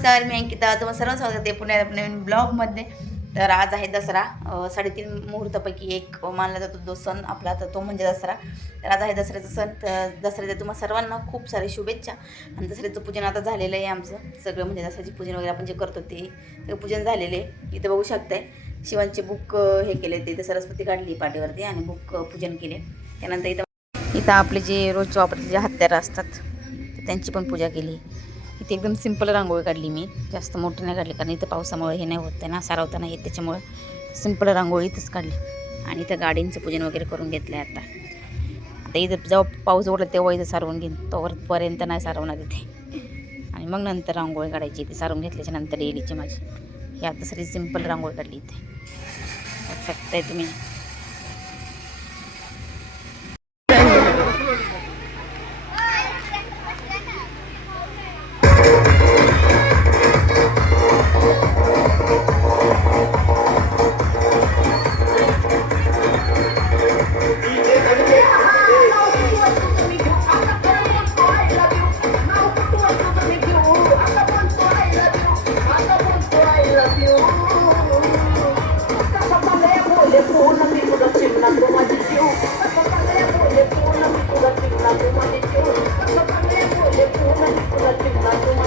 नमस्कार मी अंकिता. तुम्हाला सर्व स्वागत आहे पुण्या नवीन ब्लॉगमध्ये. तर आज आहे दसरा. साडेतीन मुहूर्तापैकी एक मानला जातो जो सण आपला तर तो म्हणजे दसरा. तर आज आहे दसऱ्याचा सण. तर दसऱ्याच्या तुम्हाला सर्वांना खूप सारे शुभेच्छा. आणि दसऱ्याचं पूजन आता झालेलं आहे आमचं. सगळं म्हणजे दसऱ्याचे पूजन वगैरे आपण जे करतो ते सगळं पूजन झालेले आहे. इथं बघू शकताय शिवांचे बुक हे केले ते. सरस्वती काढली पाठीवरती आणि बुक पूजन केले. त्यानंतर इथं इथं आपले जे रोजचे वापरते जे हत्यारं असतात त्यांची पण पूजा केली. इथे एकदम सिंपल रांगोळी काढली मी. जास्त मोठी नाही काढली कारण इथं पावसामुळे हे नाही होत. आहे ना सारवता नाही येत त्याच्यामुळं सिंपल रांगोळी इथंच काढली. आणि इथं गाडींचं पूजन वगैरे करून घेतलं आहे आता. आता इथं जेव्हा पाऊस उघडला तेव्हा इथं सारवून घेईन. तोवरपर्यंत नाही सारवणार इथे. आणि मग नंतर रांगोळी काढायची. इथे सारवून घेतल्याच्या नंतर डेलीची माझी. ही आता सरी सिंपल रांगोळी काढली इथे. बघू शकताय तुम्ही? Kita.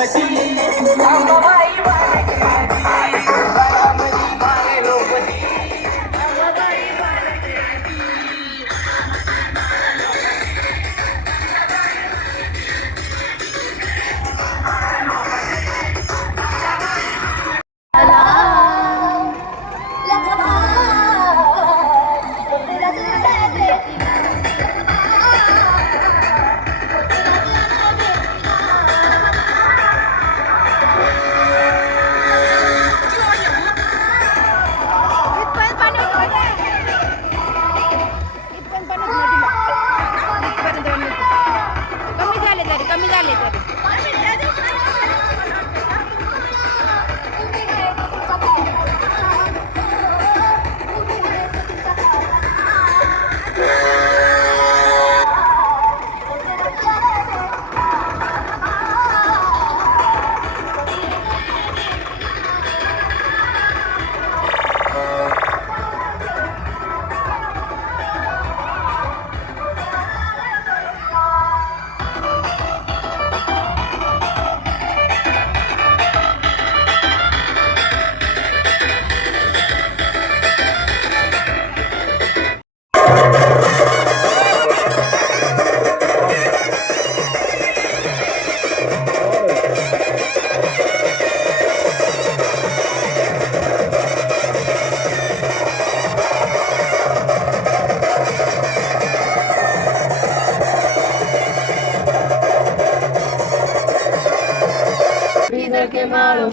我心，当。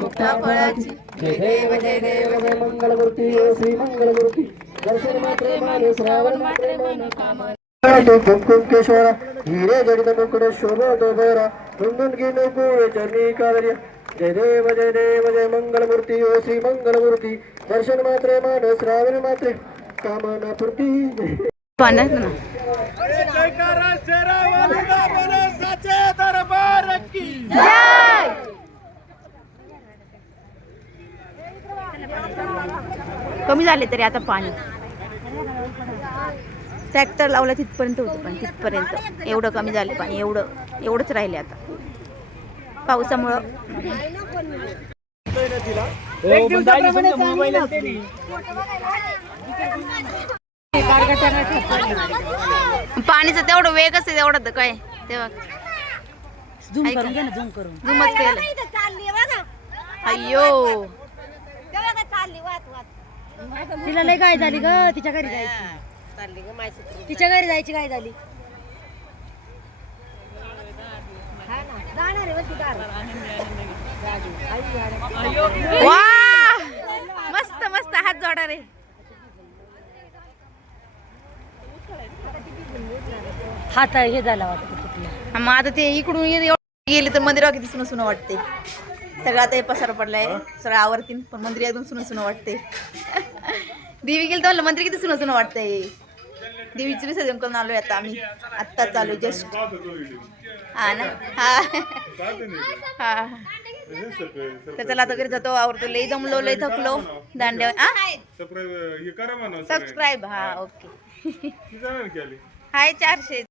मुक्ता फळाची जय देव जय देव जय मंगलमूर्ती ओ श्री मंगलमूर्ती. दर्शन मात्रे माने श्रावण मात्रे मन कामना कुमकुम केशवरा हिरे जडित मुकुट शोभतो बरा कुंदन चरणी कावर्य जय देव जय देव जय मंगलमूर्ती ओ श्री मंगलमूर्ती. दर्शन मात्रे मान श्रावण मात्रे. कामना पूर्ती. पाण्यात ना. कमी झाले तरी आता पाणी. ट्रॅक्टर लावला तिथपर्यंत होतं पण तिथपर्यंत एवढं कमी झाले पाणी. एवढं एवढंच राहिले आता. पावसामुळं. चांगली पाणीचं तेवढं वेगच आहे तेवढं तर काय. तेव्हा झुमच केलं. अय्यो. तिला लय काय झाली ग तिच्या घरी जायची. तिच्या घरी जायची काय झाली. जाणार आहे बघ ती गाडी. वा! मस्त मस्त हात जोडा रे हात हे झाला वाटतं हा, मग आता ते इकडून ये- एवढं गेले तर मंदिरावर किती सुन सुन वाटते सगळं हे पसार पडलाय. सगळं आवरतीन पण मंदिर एकदम सुन सुन वाटते देवी गेली तर मंदिर किती सुन सुन वाटतंय. देवीचं विसर्जन करून आलोय आता आम्ही. आत्ताच चालू जस्ट हा ना? हा. हा. तर चला आता घरी जातो आवरतो लई दमलो लई थकलो. दांड्या सबस्क्राईब हे हा ओके हाय चारशे.